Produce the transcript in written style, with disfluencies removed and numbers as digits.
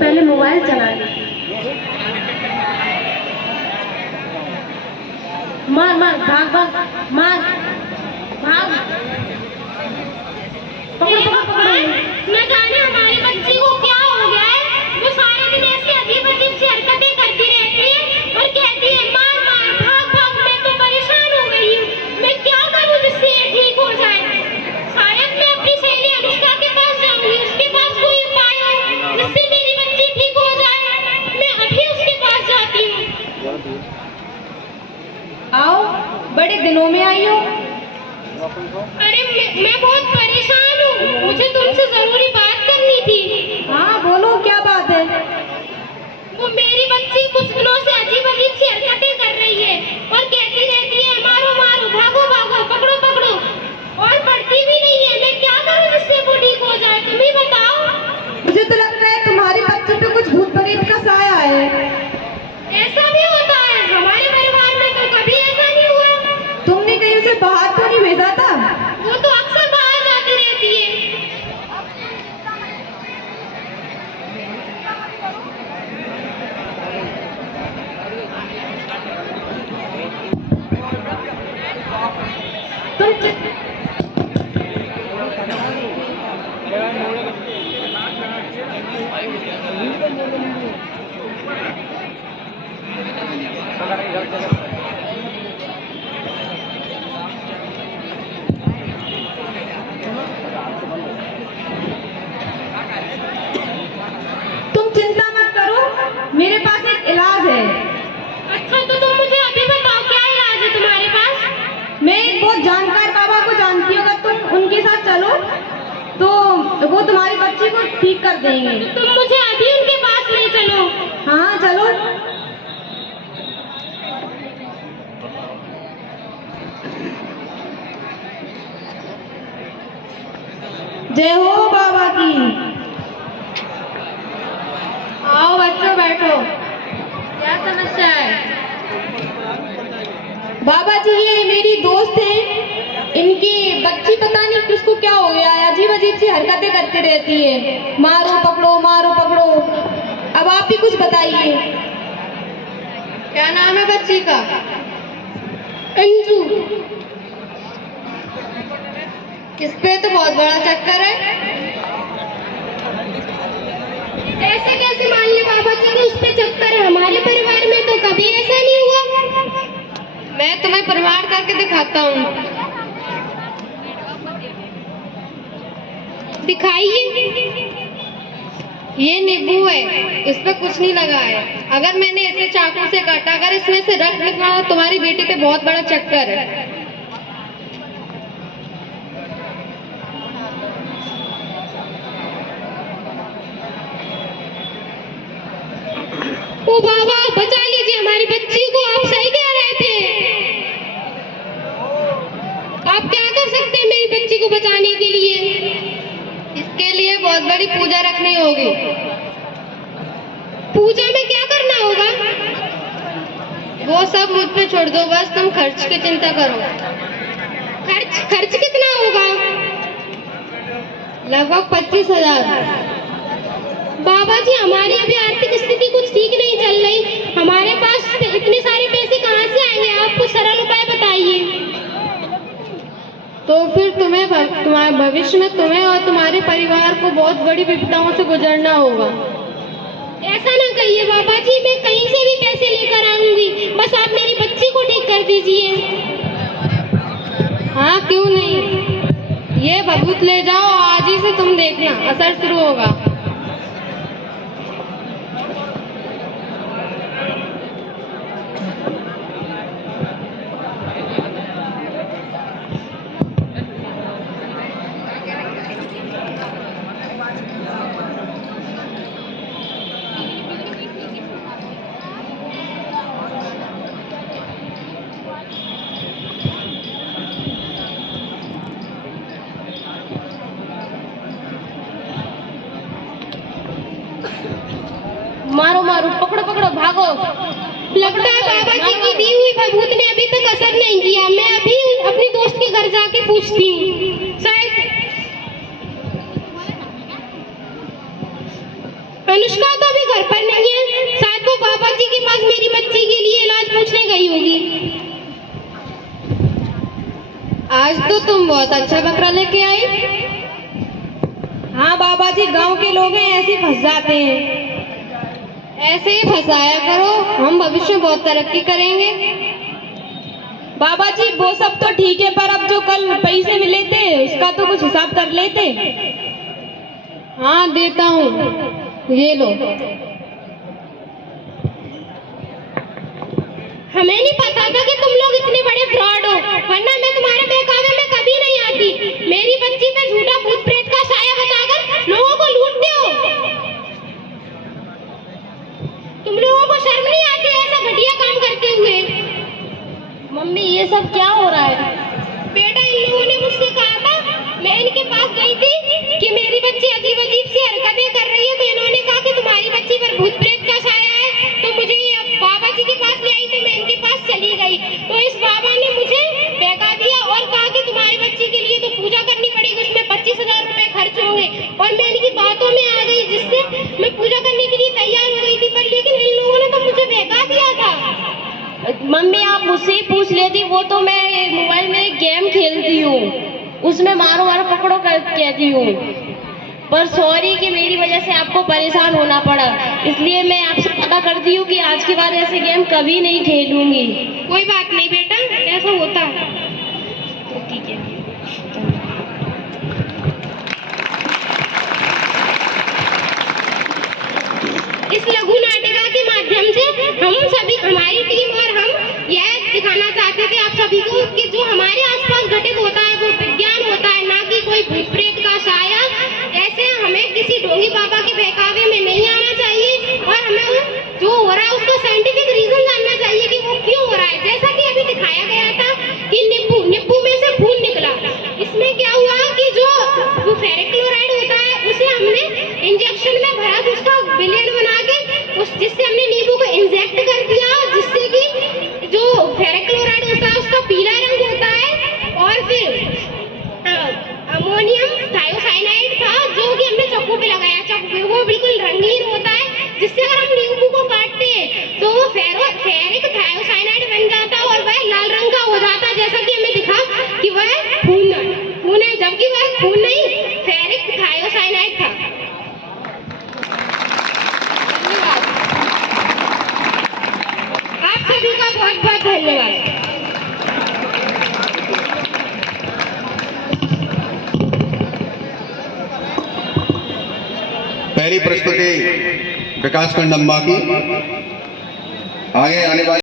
पहले मोबाइल चला ली। मार मार, भाग भाग, मार भाग, पकड़ो पकड़ो पकड़ो। मैं जाने हमारी बच्ची को क्या हो गया है। वो सारे दिन ऐसी अजीब अजीब सी हरकतें करती रहती है और कहती है मार मार, भाग भाग। मैं तो परेशान हो गई हूँ। मैं क्या करूँ जिससे ये ठीक हो जाए। शायद मैं अपनी सहेली अनुष्का के पास जाऊंगी, उसके पास कोई उपाय हो जिससे मेरी बच्ची ठीक हो जाए। मैं अभी उसके पास जाती हूँ। आओ, बड़े दिनों में आई हो। अरे मैं बहुत परेशान हूँ, मुझे तुमसे जरूरी बात करनी थी। हाँ बोलो, क्या बात है। वो मेरी बच्ची कुछ दिनों से अजीब अजीब सी हरकतें कर रही है और कहती रहती है मारो मारो, भागो भागो, पकड़ो पकड़ो, और पढ़ती भी नहीं है। मैं क्या करूँ जिससे वो ठीक हो जाए, तुम ही बताओ। मुझे तो लगता है तुम्हारी बच्ची पे कुछ भूत प्रेत का साया है। ऐसा भी होता है? हमारे परिवार में तो कभी ऐसा नहीं हुआ। तुमने कहीं उसे बाहर तो नहीं भेजा था? वो तो अक्सर बाहर जाती रहती है। तुम चिंता मत करो, मेरे पास एक इलाज है। अच्छा तो तुम मुझे अभी बताओ, क्या इलाज है तुम्हारे पास? मैं एक बहुत जानकार बाबा को जानती हूँ, अगर तुम उनके साथ चलो तो वो तुम्हारी बच्ची को ठीक कर देंगे। तो तुम मुझे अभी उनके पास ले चलो। हाँ चलो। जय हो बाबा की। आओ बच्चों, बैठो। क्या समस्या है? बाबा जी, ये मेरी दोस्त है, इनकी बच्ची पता नहीं किसको क्या हो गया है, अजीब अजीब सी हरकतें करती रहती है, मारो पकड़ो मारो पकड़ो। अब आप ही कुछ बताइए। क्या नाम है बच्ची का? अंजू। इस पे तो बहुत बड़ा चक्कर है। ऐसे कैसे मान ले बाबा जी कि उस पे चक्कर है? हमारे परिवार में तो कभी ऐसा नहीं हुआ। मैं तुम्हें प्रमाण करके दिखाता हूँ। दिखाइए। ये नींबू है, इस पे कुछ नहीं लगा है। अगर मैंने इसे चाकू से काटा, अगर इसमें से रक्त निकला तो तुम्हारी बेटी पे बहुत बड़ा चक्कर है। ओ बाबा, बचा लीजिए हमारी बच्ची को, आप सही कह रहे थे। आप क्या कर सकते हैं मेरी बच्ची को बचाने के लिए? इसके लिए बहुत बड़ी पूजा रखनी होगी। पूजा में क्या करना होगा? वो सब मुझ पे छोड़ दो, बस तुम खर्च की चिंता करो। खर्च कितना होगा? लगभग 25,000। बाबा जी, हमारी अभी आर्थिक स्थिति कुछ ठीक नहीं चल रही, हमारे पास इतने सारे पैसे कहाँ से आएंगे? आप कुछ सरल उपाय बताइए। तो फिर तुम्हारे भविष्य में तुम्हें और तुम्हारे परिवार को बहुत बड़ी विपदाओं से गुजरना होगा। ऐसा ना कहिए बाबा जी, मैं कहीं से भी पैसे लेकर आऊंगी, बस आप मेरी बच्ची को ठीक कर दीजिए। हाँ क्यों नहीं, ये भभूत ले जाओ, आज ही से तुम देखना असर शुरू होगा। मारो मारो, पकड़ो पकड़ो, भागो। लगता है बाबा जी की दी हुई भभूत ने अभी तक असर नहीं किया। मैं अभी अपनी दोस्त के घर जाके पूछती हूँ, शायद अनुष्का तो घर पर नहीं है, शायद वो बाबा जी के पास मेरी बच्ची के लिए इलाज पूछने गई होगी। आज तो तुम बहुत अच्छा बकरा लेके आई। हाँ बाबा जी, गांव के लोग हैं ऐसे ही फंस जाते हैं। ऐसे ही फंसाया करो, हम भविष्य में बहुत तरक्की करेंगे। बाबा जी वो सब तो ठीक है, पर अब जो कल पैसे मिले थे उसका तो कुछ हिसाब कर लेते। हाँ देता हूँ, ये लो। हमें नहीं पता था कि तुम लोग इतने बड़े फ्रॉड हो, वरना मैं तुम्हारे बहकावे में कभी नहीं आती। मेरी बच्ची पे झूठा भूत प्रेत का साया बताकर लोगों को लूटते हो। तुम लोगों को शर्म नहीं आती ऐसा घटिया काम करते हुए? मम्मी ये सब क्या हो रहा है? बेटा, इन लोगों ने मुझसे कहा था, मैं इनके पास गई थी कि मेरी बच्ची अजीब अजीब सी हरकतें कर रही है, तो इन्होंने कहा कि तुम्हारी बच्ची पर भूत प्रेत का साया है, तो मुझे ये बाबा जी के पास ले आई, तो मैं इनके पास चली गई। तो इस बाबा ने मुझे बहका दिया और कहा कि तुम्हारी बच्ची के लिए तो पूजा करनी पड़ेगी, उसमें 25,000 रुपए खर्च होंगे। और मैं इनकी बातों में आ गई, जिससे मैं पूजा करने के लिए तैयार हो गई थी, पर लेकिन इन लोगों ने तो मुझे बहका दिया था। मम्मी आप मुझसे ही पूछ लेती, वो तो मैं मोबाइल में एक गेम खेलती हूँ, उसमें मारो मारो पकड़ो कहती हूँ। पर सॉरी कि मेरी वजह से आपको परेशान होना पड़ा, इसलिए मैं आपसे पता करती हूँ कि आज के बाद ऐसे गेम कभी नहीं खेलूंगी। कोई बात नहीं बेटा, ऐसा होता है। तो ठीक है। इस लघु नाटिका के माध्यम से हम सभी, हमारी टीम और हम यह दिखाना चाहते थे आप सभी को कि जो हमारे आसपास घटित होता है वो विज्ञान होता है, ना कि कोई भूत प्रेत का साया। ऐसे हमें किसी ढोंगी बाबा के बहकावे में नहीं आना चाहिए और हमें जो हो रहा है उसका साइंटिफिक रीजन जानना चाहिए कि वो क्यों हो रहा है। जैसा कि अभी दिखाया गया था कि नींबू में से खून निकला, इसमें क्या हुआ कि जो फेरिक क्लोराइड होता है उसे हमने इंजेक्शन में भरा, तो उसका विलयन बना के जिससे हमने नींबू को इंजेक्ट कर दिया, जिससे कि जो फेरिक क्लोराइड होता है उसका पीला रंग होता है। और फिर अमोनियम थायोसाइनाइड था जो कि हमने चाकू पे लगाया, चाकू पे वो बिल्कुल रंगीन होता है, जिससे अगर हम नींबू को काटते हैं तो वो फेरिक थायोसाइनाइड बन जाता है और वह लाल रंग का हो जाता है, जैसा कि हमें दिखा कि वह खून है, जबकि वह खून नहीं फेरिक थायोसाइनाइड था। आप सभी का बहुत बहुत धन्यवाद। पहली प्रस्तुति विकास खंड अम्बा की। आगे आने वाली